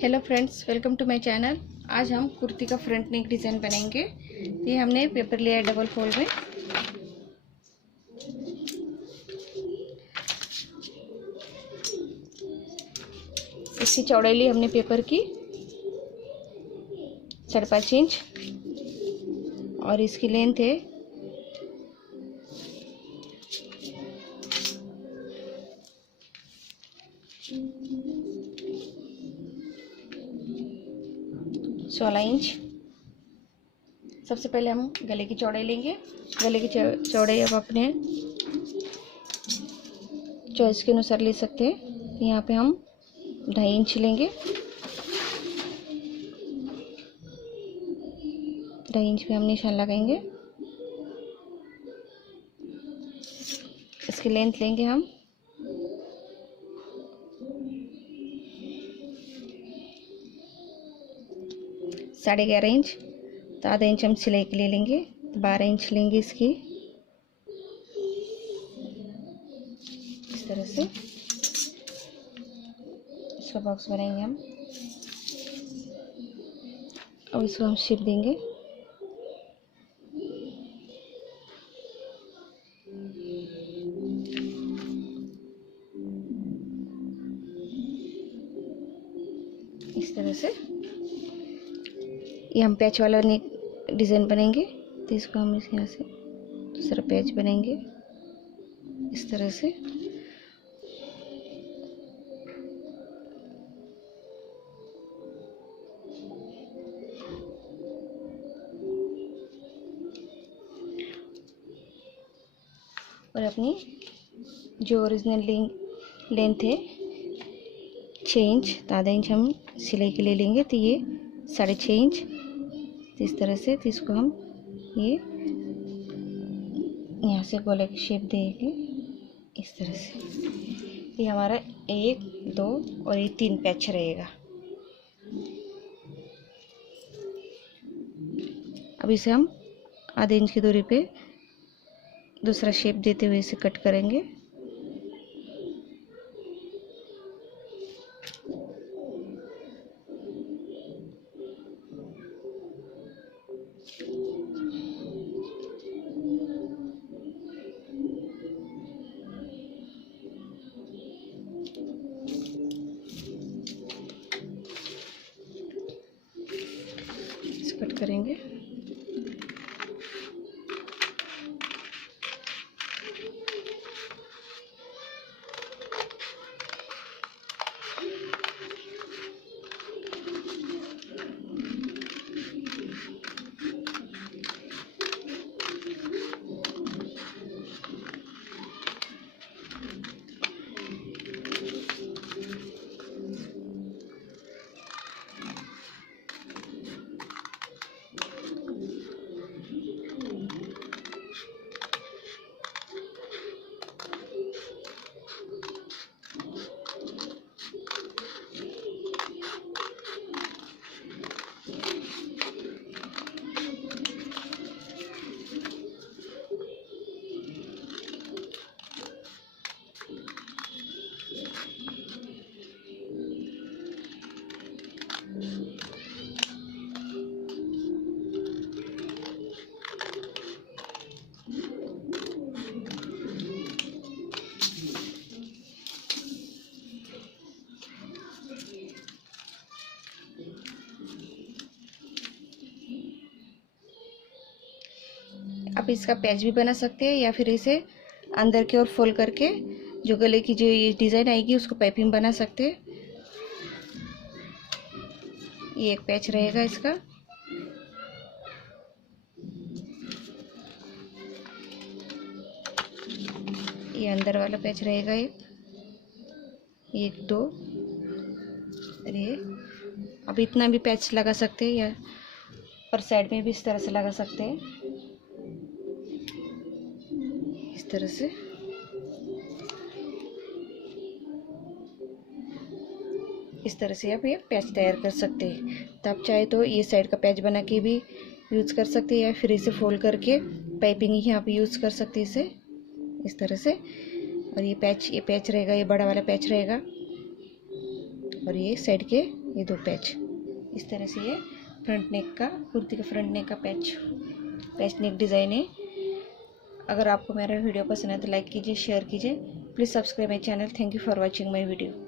Hello friends, welcome to my channel. आज हम कुर्ती का फ्रंट नेक डिज़ाइन बनाएंगे। ये हमने पेपर लिया है डबल फोल्ड में। इसकी चौड़ाई ली हमने पेपर की 5.5 इंच और इसकी लेंथ है 16 इंच। सबसे पहले हम गले की चौड़ाई लेंगे। गले की चौड़ाई अब अपने चॉइस के अनुसार ले सकते हैं। यहाँ पे हम 2.5 इंच लेंगे। 2.5 इंच पे हम निशान लगाएंगे। इसकी लेंथ लेंगे हम 11.5 इंच। तो आधा इंच हम सिलाई के लिए लेंगे। 12 इंच लेंगे इसकी। इस तरह से इसका बॉक्स बनाएंगे हम। अब इसको हम शेप देंगे। इस तरह से ये हम पैच वाला डिज़ाइन बनेंगे। तो इसको हम यहाँ से दूसरा पैच बनाएंगे इस तरह से। और अपनी जो ओरिजिनल लेंथ है 6 इंच, तो आधा इंच हम सिलाई के लिए लेंगे। तो ये 6.5 इंच। तो इस तरह से तो इसको हम ये यहाँ से गोले की शेप देंगे इस तरह से। ये हमारा 1, 2 और ये 3 पैच रहेगा। अब इसे हम आधे इंच की दूरी पे दूसरा शेप देते हुए इसे कट करेंगे। कट करेंगे। आप इसका पैच भी बना सकते हैं या फिर इसे अंदर की ओर फोल्ड करके जो गले की जो ये डिज़ाइन आएगी उसको पाइपिंग बना सकते हैं। ये एक पैच रहेगा इसका। ये अंदर वाला पैच रहेगा एक 2 और ये। अब इतना भी पैच लगा सकते हैं या पर साइड में भी इस तरह से लगा सकते हैं इस तरह से। इस तरह से आप ये पैच तैयार कर सकते हैं। तो आप चाहे तो ये साइड का पैच बना के भी यूज़ कर सकते हैं या फिर इसे फोल्ड करके पाइपिंग यहाँ पे यूज़ कर सकते हैं इसे इस तरह से। और ये पैच रहेगा, ये बड़ा वाला पैच रहेगा और ये साइड के ये 2 पैच। इस तरह से ये फ्रंट नेक का, कुर्ती का फ्रंट नेक का पैच नेक डिज़ाइन है। अगर आपको मेरा वीडियो पसंद है तो लाइक कीजिए, शेयर कीजिए। Please subscribe my channel. Thank you for watching my video.